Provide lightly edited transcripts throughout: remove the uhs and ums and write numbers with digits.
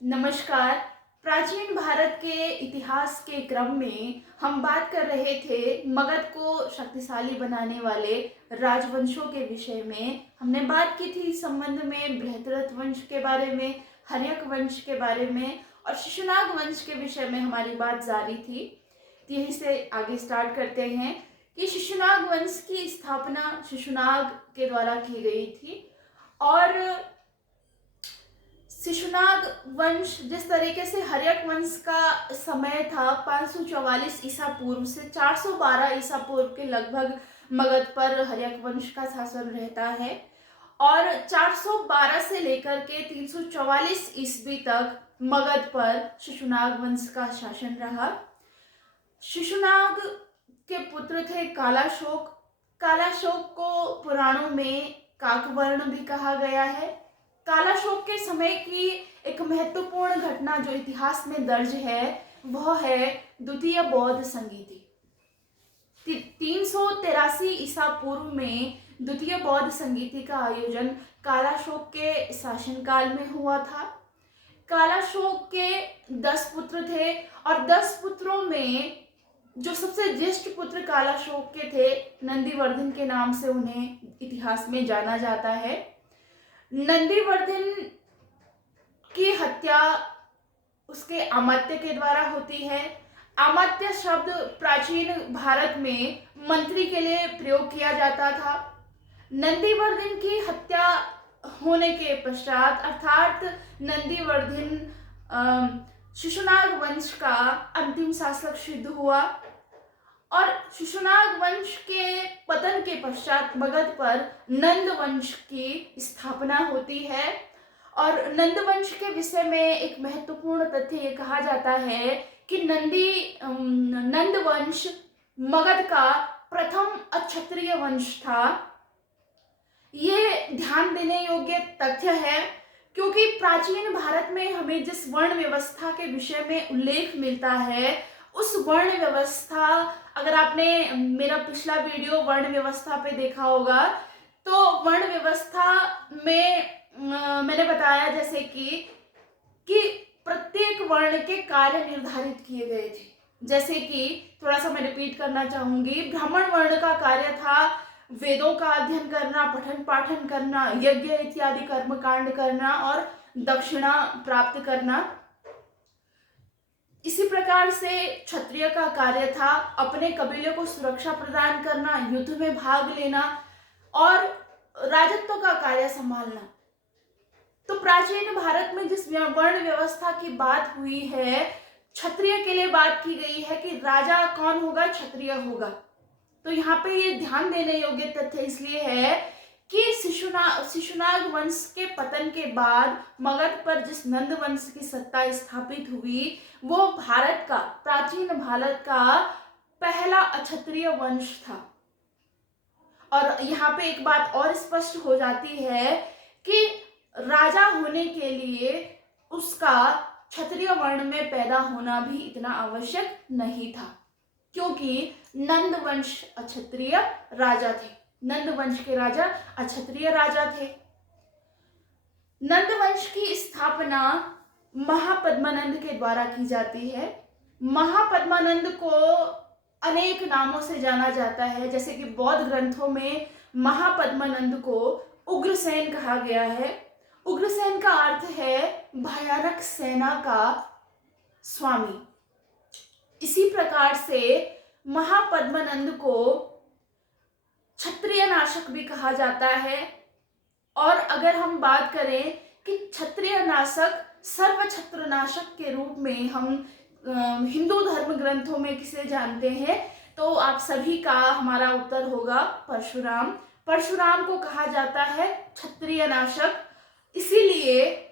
नमस्कार। प्राचीन भारत के इतिहास के क्रम में हम बात कर रहे थे मगध को शक्तिशाली बनाने वाले राजवंशों के विषय में। हमने बात की थी इस संबंध में बृहद्रथ वंश के बारे में, हर्यक वंश के बारे में और शिशुनाग वंश के विषय में हमारी बात जारी थी। तो यहीं से आगे स्टार्ट करते हैं कि शिशुनाग वंश की स्थापना शिशुनाग के द्वारा की गई थी। और शिशुनाग वंश जिस तरीके से हर्यक वंश का समय था 544 ईसा पूर्व से 412 ईसा पूर्व के लगभग मगध पर हर्यक वंश का शासन रहता है, और 412 से लेकर के 344 ईस्वी तक मगध पर शिशुनाग वंश का शासन रहा। शिशुनाग के पुत्र थे कालाशोक। कालाशोक को पुराणों में काकवर्ण भी कहा गया है। कालाशोक के समय की एक महत्वपूर्ण घटना जो इतिहास में दर्ज है वह है द्वितीय बौद्ध संगीति। 383 ईसा पूर्व में द्वितीय बौद्ध संगीति का आयोजन कालाशोक के शासनकाल में हुआ था। कालाशोक के 10 पुत्र थे और 10 पुत्रों में जो सबसे ज्येष्ठ पुत्र कालाशोक के थे, नंदीवर्धन के नाम से उन्हें इतिहास में जाना जाता है। नंदीवर्धन की हत्या उसके अमात्य के द्वारा होती है। अमात्य शब्द प्राचीन भारत में मंत्री के लिए प्रयोग किया जाता था। नंदीवर्धन की हत्या होने के पश्चात अर्थात नंदीवर्धन शिशुनाग वंश का अंतिम शासक सिद्ध हुआ, और शिशुनाग वंश के पतन के पश्चात मगध पर नंद वंश की स्थापना होती है। और नंद वंश के विषय में एक महत्वपूर्ण तथ्य ये कहा जाता है कि नंद वंश मगध का प्रथम अक्षत्रिय वंश था। ये ध्यान देने योग्य तथ्य है क्योंकि प्राचीन भारत में हमें जिस वर्ण व्यवस्था के विषय में उल्लेख मिलता है उस वर्ण व्यवस्था, अगर आपने मेरा पिछला वीडियो वर्ण व्यवस्था पे देखा होगा तो वर्ण व्यवस्था में मैंने बताया जैसे कि प्रत्येक वर्ण के कार्य निर्धारित किए गए थे। जैसे कि थोड़ा सा मैं रिपीट करना चाहूंगी, ब्राह्मण वर्ण का कार्य था वेदों का अध्ययन करना, पठन पाठन करना, यज्ञ इत्यादि कर्म कांड करना और दक्षिणा प्राप्त करना। इसी प्रकार से क्षत्रिय का कार्य था अपने कबीले को सुरक्षा प्रदान करना, युद्ध में भाग लेना और राजत्व का कार्य संभालना। तो प्राचीन भारत में जिस वर्ण व्यवस्था की बात हुई है, क्षत्रिय के लिए बात की गई है कि राजा कौन होगा, क्षत्रिय होगा। तो यहाँ पे ये ध्यान देने योग्य तथ्य इसलिए है कि शिशुनाग वंश के पतन के बाद मगध पर जिस नंद वंश की सत्ता स्थापित हुई वो भारत का, प्राचीन भारत का पहला अक्षत्रिय वंश था। और यहाँ पे एक बात और स्पष्ट हो जाती है कि राजा होने के लिए उसका क्षत्रिय वर्ण में पैदा होना भी इतना आवश्यक नहीं था, क्योंकि नंद वंश अक्षत्रिय राजा थे। नंद वंश के राजा अक्षत्रिय राजा थे। नंद वंश की स्थापना महापद्मानंद के द्वारा की जाती है। महापद्मानंद को अनेक नामों से जाना जाता है, जैसे कि बौद्ध ग्रंथों में महापद्मानंद को उग्रसेन कहा गया है। उग्रसेन का अर्थ है भयानक सेना का स्वामी। इसी प्रकार से महापद्मानंद को क्षत्रिय नाशक भी कहा जाता है। और अगर हम बात करें कि क्षत्रिय नाशक सर्व छत्र नाशक के रूप में हम हिंदू धर्म ग्रंथों में किसे जानते हैं, तो आप सभी का हमारा उत्तर होगा परशुराम। परशुराम को कहा जाता है क्षत्रिय नाशक। इसीलिए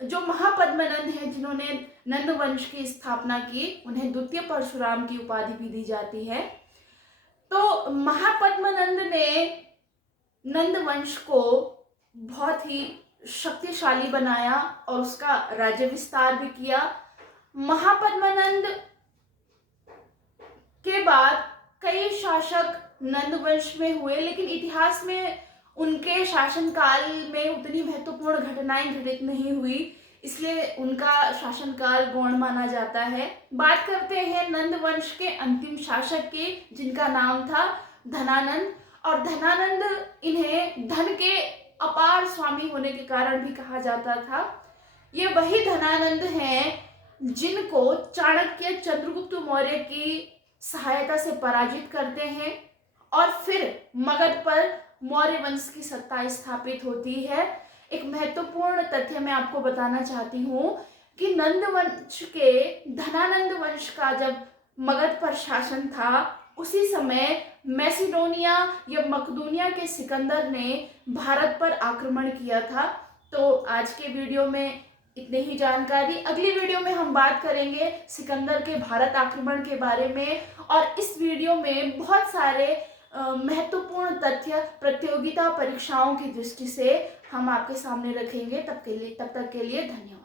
जो महापद्मानंद हैं जिन्होंने नंद वंश की स्थापना की, उन्हें द्वितीय परशुराम की उपाधि भी दी जाती है। तो महापद्मानंद ने नंद वंश को बहुत ही शक्तिशाली बनाया और उसका राज्य विस्तार भी किया। महापद्मानंद के बाद कई शासक नंद वंश में हुए, लेकिन इतिहास में उनके शासनकाल में उतनी महत्वपूर्ण घटनाएं घटित नहीं हुई। इसलिए उनका शासनकाल गौण माना जाता है। बात करते हैं नंद वंश के अंतिम शासक की, जिनका नाम था धनानंद। और धनानंद, इन्हें धन के अपार स्वामी होने के कारण भी कहा जाता था। ये वही धनानंद हैं जिनको चाणक्य चंद्रगुप्त मौर्य की सहायता से पराजित करते हैं और फिर मगध पर मौर्य वंश की सत्ता स्थापित होती है। एक महत्वपूर्ण तथ्य मैं आपको बताना चाहती हूँ कि नंद वंश के धनानंद वंश का जब मगध पर शासन था, उसी समय मैसिडोनिया या मकदूनिया के सिकंदर ने भारत पर आक्रमण किया था। तो आज के वीडियो में इतनी ही जानकारी। अगली वीडियो में हम बात करेंगे सिकंदर के भारत आक्रमण के बारे में, और इस वीडियो में बहुत सारे महत्वपूर्ण तथ्य प्रतियोगिता परीक्षाओं की दृष्टि से हम आपके सामने रखेंगे। तब तक के लिए धन्यवाद।